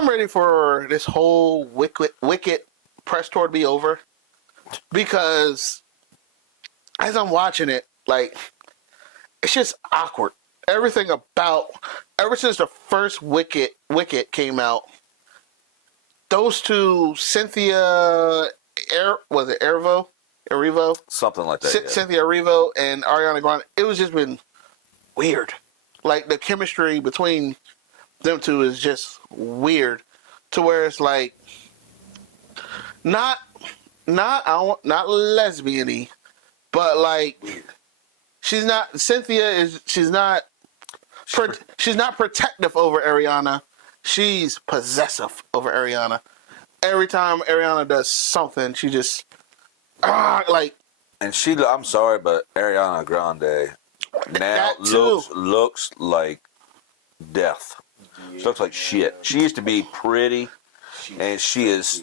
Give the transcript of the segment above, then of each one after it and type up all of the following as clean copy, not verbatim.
I'm ready for this whole Wicked press tour to be over because as I'm watching it, like, it's just awkward. Everything about ever since the first Wicked came out, those two, Cynthia, was it Erivo, something like that. Cynthia Erivo and Ariana Grande. It was just been weird. Like the chemistry between them two is just weird, to where it's like not lesbian-y, but like she's not protective over Ariana. She's possessive over Ariana. Every time Ariana does something, she just like. And I'm sorry, but Ariana Grande now looks like death. She looks like shit. She used to be pretty, and she looks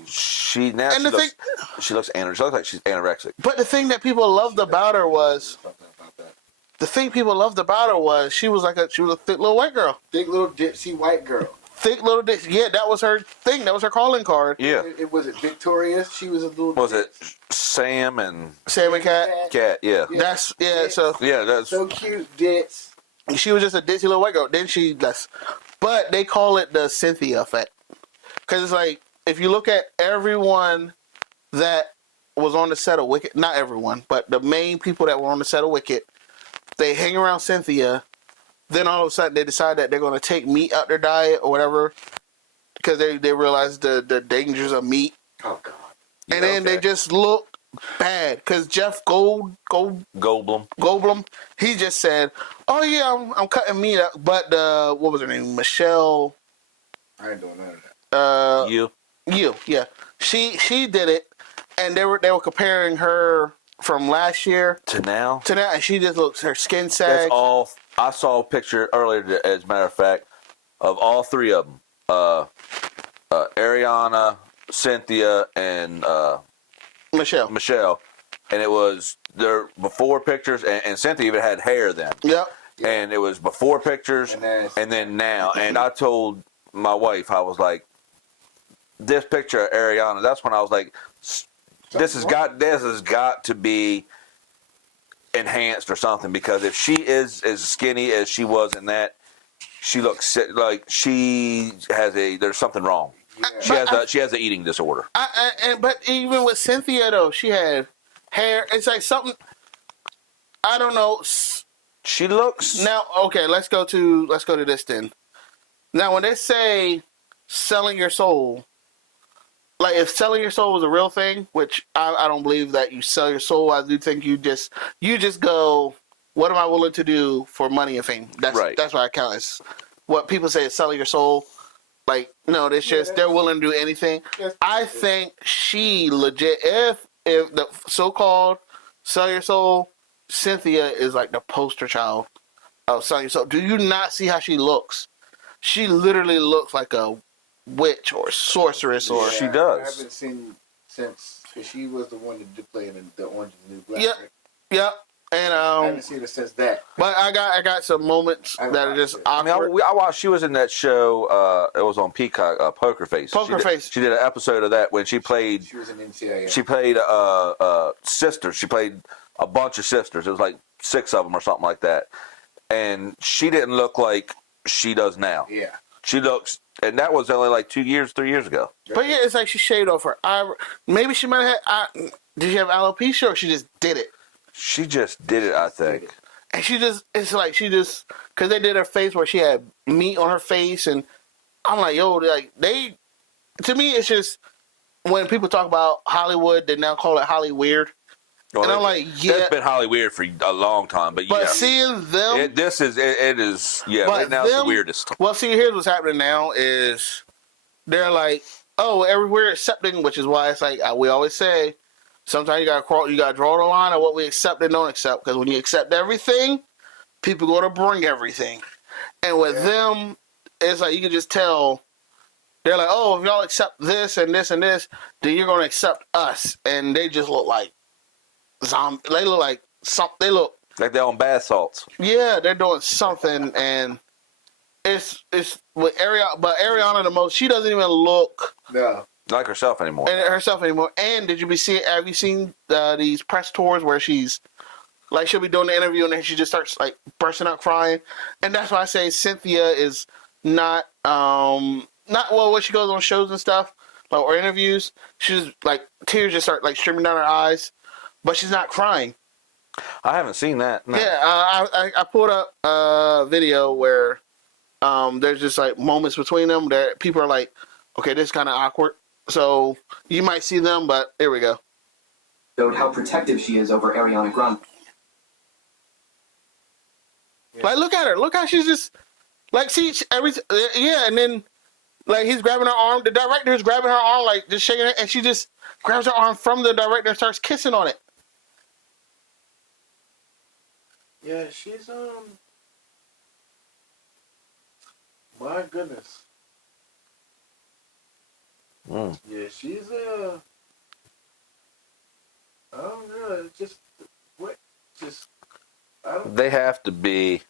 she looks like she's anorexic. But the thing that people loved about her was she was a thick little white girl. Thick little gypsy white girl. Thick little dick. Yeah, that was her thing. That was her calling card. Yeah. It was Victoria. She was a little. Was it Sam and Cat? Cat, yeah. That's that's so cute, ditz. She was just a ditzy little white girl. Then but they call it the Cynthia effect, because it's like if you look at everyone that was on the set of Wicked, not everyone, but the main people that were on the set of Wicked, they hang around Cynthia. Then all of a sudden they decide that they're going to take meat out their diet or whatever, because they realize the dangers of meat. Oh God! And then they just look bad, because Jeff Goldblum, he just said, "Oh yeah, I'm cutting meat out." But what was her name? Michelle. I ain't doing none of that. You, yeah. She did it, and they were comparing her from last year to now, and she just looks, her skin sags. That's all. I saw a picture earlier, as a matter of fact, of all three of them: Ariana, Cynthia, and Michelle, and it was their before pictures, and Cynthia even had hair then. Yep. And it was before pictures, and then now. And I told my wife, I was like, this picture of Ariana, that's when I was like, this has got to be enhanced or something, because if she is as skinny as she was in that, she looks like there's something wrong. She has an eating disorder. But even with Cynthia though, she had hair. It's like something. I don't know. She looks now. Okay, let's go to this then. Now, when they say selling your soul, like if selling your soul was a real thing, which I don't believe that you sell your soul. I do think you just go, what am I willing to do for money and fame? That's right. That's what I count as what people say is selling your soul. Like, no, it's just they're willing to do anything. I think she legit, if the so-called sell your soul, Cynthia is like the poster child of selling your soul. Do you not see how she looks? She literally looks like a witch or sorceress, or she does. I haven't seen since, because she was the one that did play in the Orange is the New Black. Yep. Right? Yep. And I haven't seen her since that. But I got some moments that are just awkward. I watched. She was in that show. It was on Peacock. Poker Face. She did an episode of that when she played. She was in NCAA. She played sisters. She played a bunch of sisters. It was like 6 of them or something like that. And she didn't look like she does now. Yeah. She looks, and that was only like 3 years ago. But yeah, it's like she shaved off her eye. Maybe she might have had. Did she have alopecia, or she just did it? She just did it, I think. And because they did her face where she had meat on her face, and I'm like, yo, to me, it's just, when people talk about Hollywood, they now call it Hollyweird. Well, and I'm like, yeah. It's been Hollyweird for a long time, but yeah. But seeing them. It is, yeah, right now it's the weirdest. Well, see, here's what's happening now is they're like, oh, everywhere accepting, which is why it's like, we always say, sometimes you gotta draw the line of what we accept and don't accept. Because when you accept everything, people go to bring everything. And with them, it's like you can just tell. They're like, oh, if y'all accept this and this and this, then you're gonna accept us. And they just look like zombie. They look like something. They look like they're on bath salts. Yeah, they're doing something, and it's with Ariana, but Ariana the most. She doesn't even look like herself anymore. And have you seen these press tours where she's like she'll be doing the interview and then she just starts like bursting out crying, and that's why I say Cynthia is not well when she goes on shows and stuff like or interviews. She's like tears just start like streaming down her eyes, but she's not crying. I haven't seen that. No. Yeah, I pulled up a video where there's just like moments between them that people are like, okay, this is kind of awkward. So you might see them, but here we go. Showed how protective she is over Ariana Grande. Like, look at her. Look how she's just like, see, and then like he's grabbing her arm. The director is grabbing her arm, like just shaking her, and she just grabs her arm from the director and starts kissing on it. Yeah, she's my goodness. Yeah, she's I don't know, They have to be.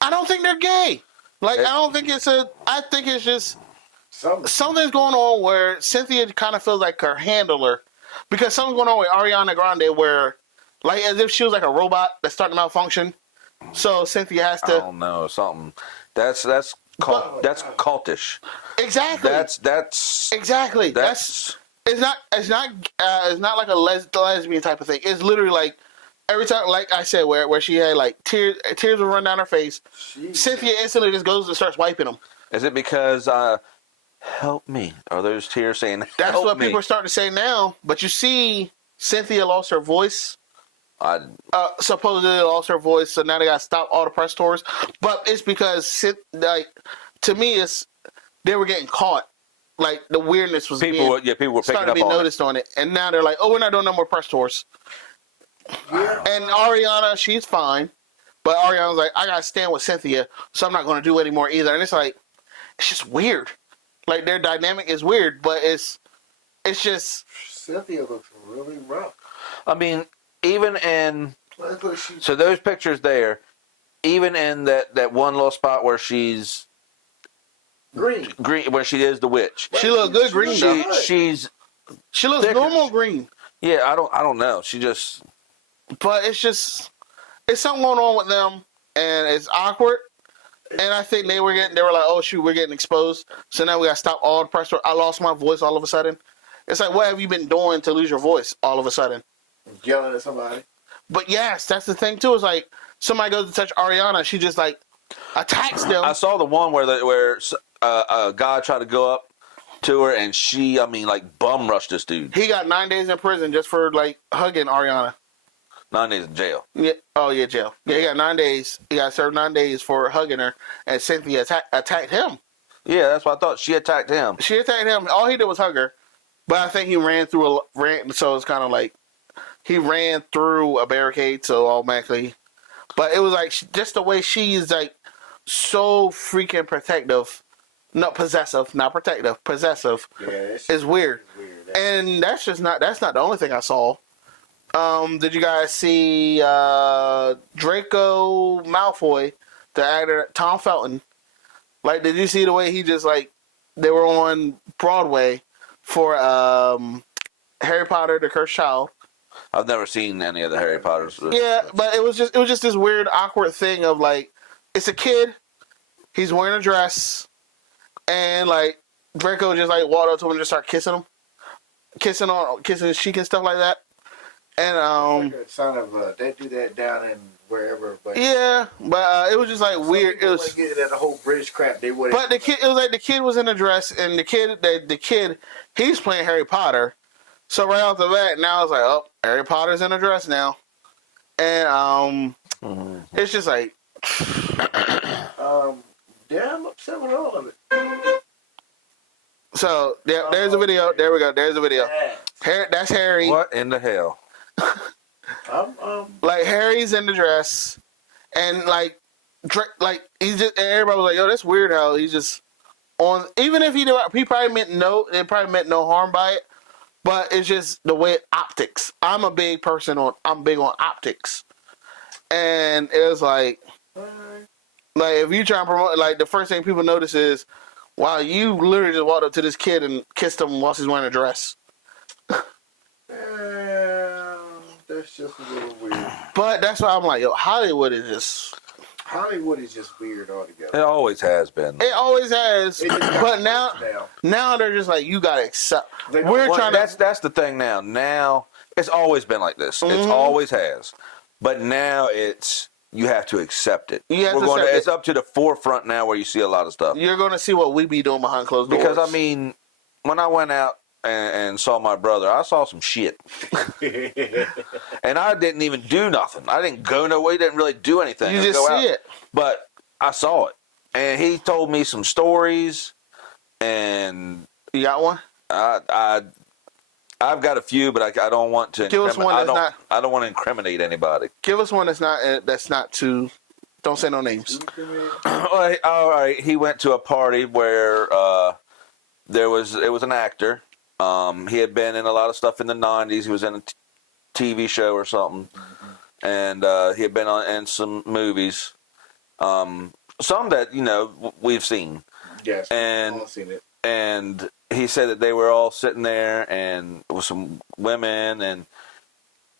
I don't think they're gay. Like, I think it's just something's going on where Cynthia kind of feels like her handler, because something's going on with Ariana Grande where, like, as if she was like a robot that's starting to malfunction. So Cynthia has to. I don't know, something. That's cultish. Exactly. That's exactly. It's not like a lesbian type of thing. It's literally like every time, like I said, where she had like tears would run down her face. Cynthia instantly just goes and starts wiping them. Is it because help me? Are those tears saying help That's what me? people are starting to say now. But you see, Cynthia lost her voice. Supposedly lost her voice, so now they got to stop all the press tours. But it's because, like, to me, they were getting caught. Like, the weirdness was people were picking starting up to be on noticed on it, and now they're like, "Oh, we're not doing no more press tours." Yeah. And Ariana, she's fine, but Ariana's like, "I gotta stand with Cynthia, so I'm not going to do anymore either." And it's like, it's just weird. Like, their dynamic is weird, but it's just Cynthia looks really rough. I mean, even in so those pictures there, even in that one little spot where she's green, where she is the witch. She looks good green. She looks thicker. normal green. Yeah, I don't know. She just. But it's something going on with them, and it's awkward. And I think they were like, oh shoot, we're getting exposed. So now we got to stop all the press. I lost my voice all of a sudden. It's like, what have you been doing to lose your voice all of a sudden? Yelling at somebody. But yes, that's the thing too. Is like somebody goes to touch Ariana, she just like attacks them. I saw the one where a guy tried to go up to her and she, like bum rushed this dude. He got 9 days in prison just for like hugging Ariana. 9 days in jail. Yeah. Oh yeah, jail. Yeah, he got 9 days. He got served 9 days for hugging her, and Cynthia attacked him. Yeah, that's what I thought. She attacked him. All he did was hug her, but I think he ran. So it's kind of like he ran through a barricade, so automatically. But it was like just the way she's like so freaking protective, not possessive, not protective, possessive. Yeah, is weird. And that's not the only thing I saw. Did you guys see Draco Malfoy, the actor Tom Felton? Like, did you see the way he just like they were on Broadway for Harry Potter: The Cursed Child? I've never seen any of the Harry Potters. Yeah, but it was just this weird, awkward thing of like, it's a kid, he's wearing a dress, and like Draco just like walked up to him and just started kissing his cheek and stuff like that. And like a sign of they do that down in wherever. But yeah, but it was just like weird. It was get that whole British crap. They would. But the kid, it was like the kid was in a dress, and the kid, he's playing Harry Potter. So right off the bat, now it's like, oh, Harry Potter's in a dress now, and it's just like, yeah, I'm upset with all of it. So yeah, there's a video. There we go. There's a video. That's Harry. What in the hell? Like Harry's in the dress, and like he's just. And everybody was like, "Yo, that's weird how he's just on." Even if he probably meant no. It probably meant no harm by it, but it's just the way optics. I'm big on optics, and it was like, Like if you try and promote, like the first thing people notice is, wow, you literally just walked up to this kid and kissed him while he's wearing a dress. That's just a little weird. But that's why I'm like, yo, Hollywood is just weird altogether. It always has been. It always has, but now they're just like, you gotta accept. That's the thing now. Now it's always been like this. It always has, but now you have to accept it. It's up to the forefront now where you see a lot of stuff. You're going to see what we be doing behind closed doors. Because I mean, when I went out and saw my brother, I saw some shit, and I didn't even do nothing. I didn't go nowhere. Didn't really do anything. You just see it, but I saw it, and he told me some stories, and you got one. I've got a few, but I don't want to. Give us one I don't want to incriminate anybody. Give us one that's not too. Don't say no names. All right. He went to a party where it was an actor. He had been in a lot of stuff in the 90s. He was in a TV show or something, and he had been in some movies. Some that we've seen. Yes, and I've seen it. And he said that they were all sitting there and with some women, and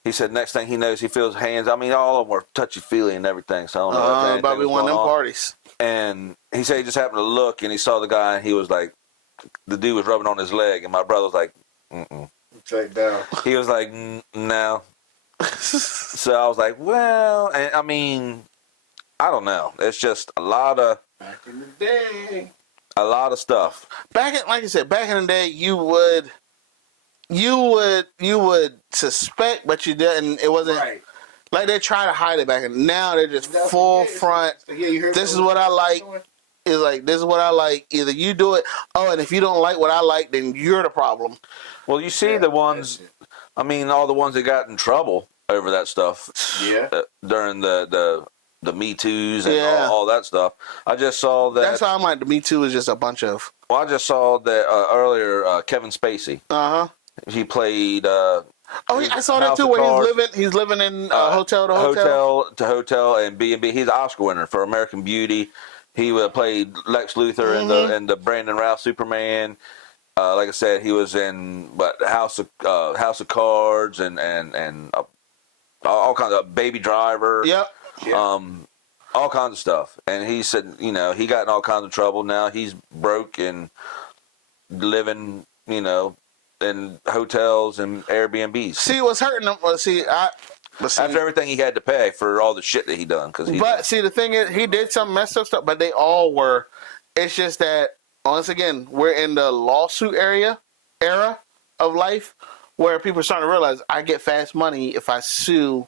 he said next thing he knows, he feels hands. I mean, all of them were touchy-feely and everything, so I don't know. About one of them parties. And he said he just happened to look, and he saw the guy, and he was like, the dude was rubbing on his leg, and my brother was like, mm-mm. Take down. He was like, no. So I was like, well, and I mean, I don't know. It's just a lot of... Back in the day. A lot of stuff. Like I said, back in the day, you would suspect, but you didn't. It wasn't right. Like they try to hide it back, and now they're just full front. This is what I like. It's like, this is what I like. Either you do it. Oh, and if you don't like what I like, then you're the problem. Well, you see the ones. I mean, all the ones that got in trouble over that stuff. Yeah. During the Me Too's and all that stuff. I just saw that. That's why I'm like, the Me Too is just a bunch of. Well, I just saw that earlier. Kevin Spacey. He played. I saw that too. Where he's living in hotel to hotel and B&B. He's an Oscar winner for American Beauty. He played Lex Luthor in the Brandon Routh Superman. Like I said, he was in House of Cards and all kinds of Baby Driver. Yep. All kinds of stuff. And he said, he got in all kinds of trouble. Now he's broke and living, in hotels and Airbnbs. See, what's hurting him? After everything he had to pay for all the shit that he done. See, the thing is, he did some messed up stuff, but they all were. It's just that, once again, we're in the lawsuit era of life where people are starting to realize I get fast money if I sue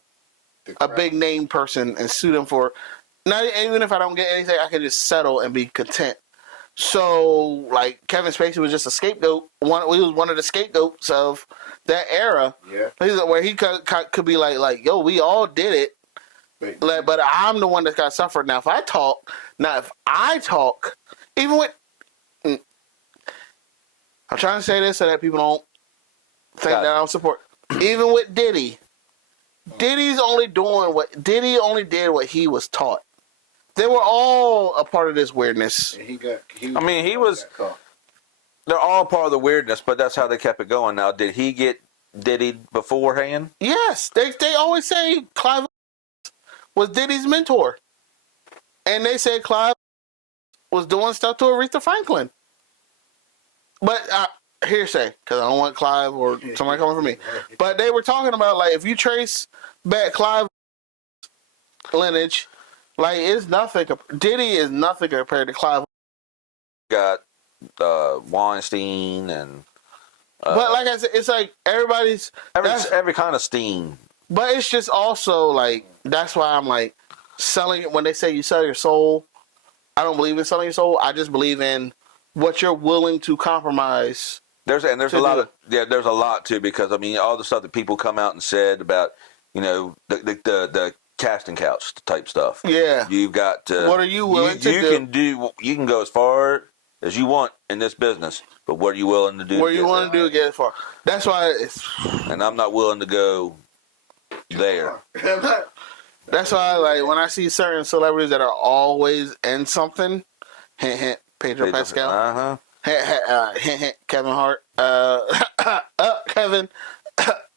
a big name person and sue them for, not even if I don't get anything, I can just settle and be content. So, like, Kevin Spacey was just a scapegoat. He was one of the scapegoats of that era. Yeah. Where he could be like, yo, we all did it. But I'm the one that got suffered. Now, if I talk, even with, I'm trying to say this so that people don't think that I don't support. Even with Diddy, Diddy only did what he was taught. They were all a part of this weirdness. They're all part of the weirdness, but that's how they kept it going. Now, did he get Diddy beforehand? Yes. They always say Clive was Diddy's mentor. And they said Clive was doing stuff to Aretha Franklin. But hearsay, because I don't want Clive or somebody coming for me. But they were talking about, like, if you trace back Clive's lineage, like, it's nothing. Diddy is nothing compared to Clive. Got Weinstein and. But like I said, it's like every kind of steam. But it's just also like, that's why I'm like, selling it. When they say you sell your soul, I don't believe in selling your soul. I just believe in what you're willing to compromise. There's a lot too, because I mean, all the stuff that people come out and said about, the casting couch type stuff. Yeah. You've got to. What are you willing to do? You can go as far as you want in this business, but what are you willing to do? What you want to do to get as far? That's why and I'm not willing to go there. That's why, like, when I see certain celebrities that are always in something, hint, hint, Pedro Pascal, hint, hint, Kevin Hart, Kevin,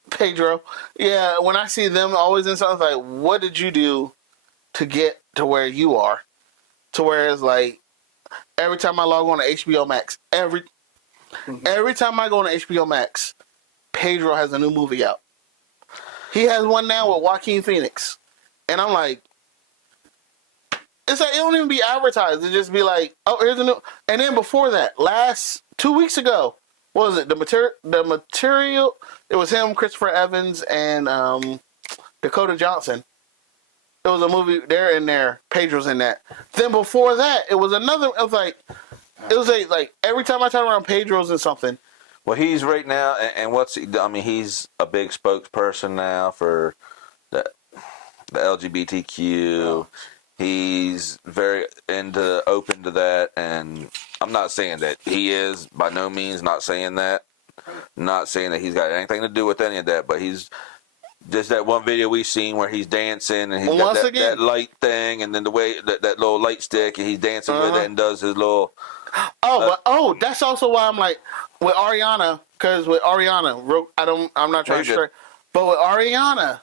Pedro. Yeah, when I see them always in something, like, what did you do to get to where you are? To where it's like, every time I log on to HBO Max, every time I go on to HBO Max, Pedro has a new movie out. He has one now with Joaquin Phoenix. And I'm like, it's like, it don't even be advertised. It just be like, oh, here's a new. And then before that, 2 weeks ago, what was it? The material. It was him, Christopher Evans, and Dakota Johnson. It was a movie. They're in there. Pedro's in that. Then before that, it was another. It was like every time I turn around, Pedro's in something. Well, he's right now, and he's a big spokesperson now for the LGBTQ. Oh. He's very open to that, and I'm not saying that he is, by no means not saying that. Not saying that he's got anything to do with any of that, but he's just that one video we've seen where he's dancing and he's got that light thing, and then the way that little light stick, and he's dancing with it and does his little. That's also why I'm like with Ariana, because with Ariana, I'm not trying to stray, but with Ariana,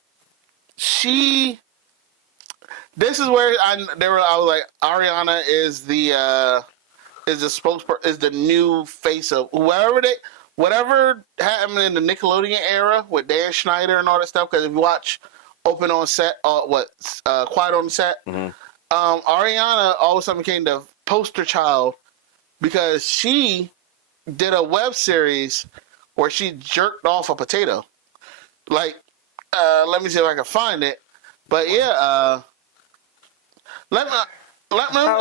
this is where I was like, Ariana is the spokesperson, is the new face of whatever happened in the Nickelodeon era with Dan Schneider and all that stuff. Because if you watch Open on Set, Quiet on Set, Ariana all of a sudden became the poster child because she did a web series where she jerked off a potato. Like, let me see if I can find it. But yeah, how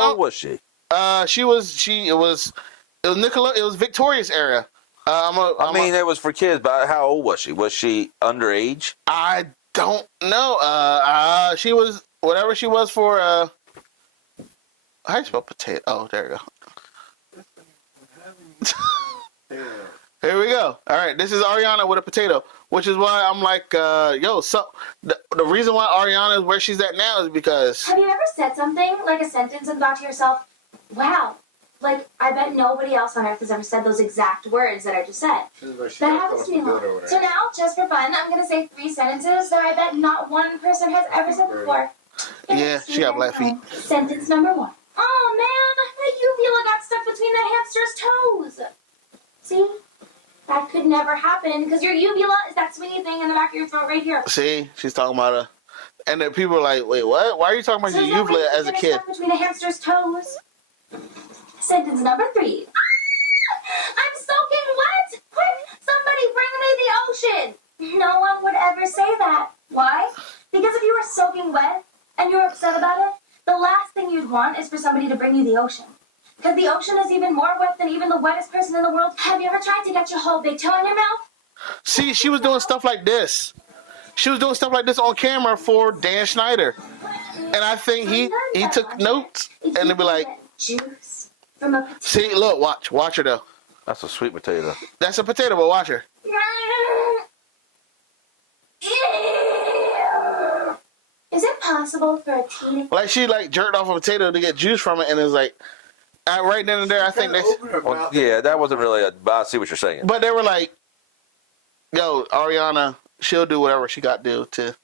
old was she? It was Victoria's era. It was for kids, but how old was she? Was she underage? I don't know. She was whatever she was for. How do you spell potato? Oh, there you go. Here we go. All right, this is Ariana with a potato, which is why I'm like, so the reason why Ariana is where she's at now is because. Have you ever said something, like a sentence, and thought to yourself, wow, like, I bet nobody else on earth has ever said those exact words that I just said. That happens to me a lot. So now, just for fun, I'm going to say 3 sentences that I bet not one person has ever said before. Yeah, she got black feet. Sentence number 1. Oh, man, my uvula got stuck between that hamster's toes. See? That could never happen, because your uvula is that swingy thing in the back of your throat right here. See? She's talking about and then people are like, wait, what? Why are you talking about your uvula as a kid? Between a hamster's toes. Sentence number 3. I'm soaking wet! Quick, somebody bring me the ocean! No one would ever say that. Why? Because if you were soaking wet and you were upset about it, the last thing you'd want is for somebody to bring you the ocean. Because the ocean is even more wet than even the wettest person in the world. Have you ever tried to get your whole big toe in your mouth? See, she was doing stuff like this. She was doing stuff like this on camera for Dan Schneider. And I think he took notes and they'd be like, juice from a potato. See, look, watch her though. That's a sweet potato. That's a potato, but watch her. Is it possible for a teenager? Like she jerked off a potato to get juice from it, and it's like right then and there. I think they. Well, yeah, that wasn't really but I see what you're saying. But they were like, "Yo, Ariana, she'll do whatever she got to do to,"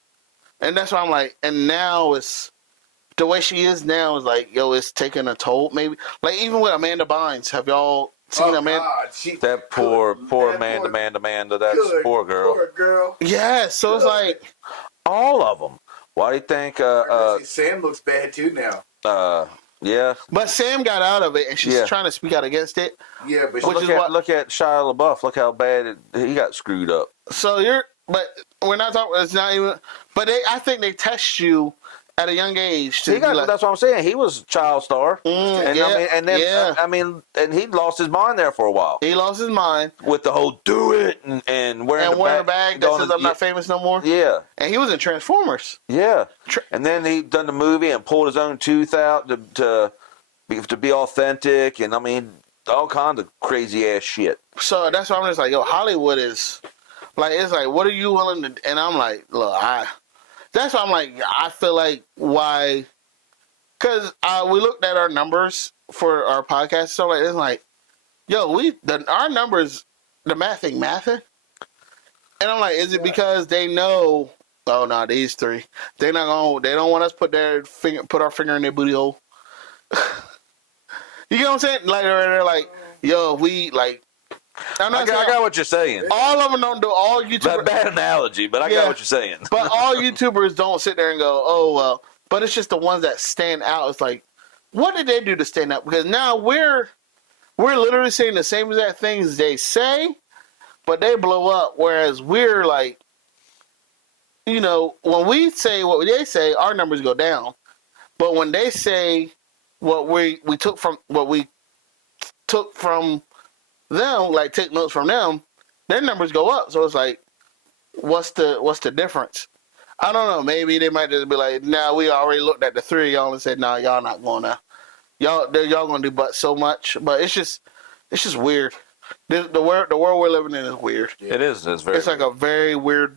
and that's why I'm like. And now it's the way she is now is like, yo, it's taking a toll. Maybe like even with Amanda Bynes, have y'all seen Amanda? God, that poor Amanda. That's poor girl. Poor girl. Yeah, so it's like all of them. Why do you think? Sam looks bad too now. Yeah. But Sam got out of it, and she's trying to speak out against it. Yeah, but look at Shia LaBeouf. Look how bad he got screwed up. So but we're not talking. It's not even. But I think they test you at a young age. That's what I'm saying. He was a child star, and he lost his mind there for a while. He lost his mind with the whole "do it" and wearing a bag that says "I'm not famous no more." Yeah, and he was in Transformers. Yeah, and then he done the movie and pulled his own tooth out to be authentic, and I mean all kinds of crazy ass shit. So that's why I'm just like, yo, Hollywood is like, it's like, what are you willing to? And I'm like, look, that's why I'm like, I feel like why, because we looked at our numbers for our podcast, so like it's like, yo, our numbers, the mathing, and I'm like, is it because they know? Oh no, these three, they don't want us put our finger in their booty hole. You know what I'm saying? Like they're like, yo, we like. I got what you're saying. All of them don't do all YouTubers. Bad analogy, but I got what you're saying. But all YouTubers don't sit there and go, oh well. But it's just the ones that stand out. It's like, what did they do to stand out? Because now we're literally saying the same exact things they say, but they blow up. Whereas we're like, you know, when we say what they say, our numbers go down. But when they say what we took from them, like take notes from them, their numbers go up. So it's like, what's the difference? I don't know. Maybe they might just be like, nah, we already looked at the three of y'all and said, nah, y'all not gonna, y'all gonna do but so much. But it's just weird. The world we're living in is weird. It is. It's very. It's like a very weird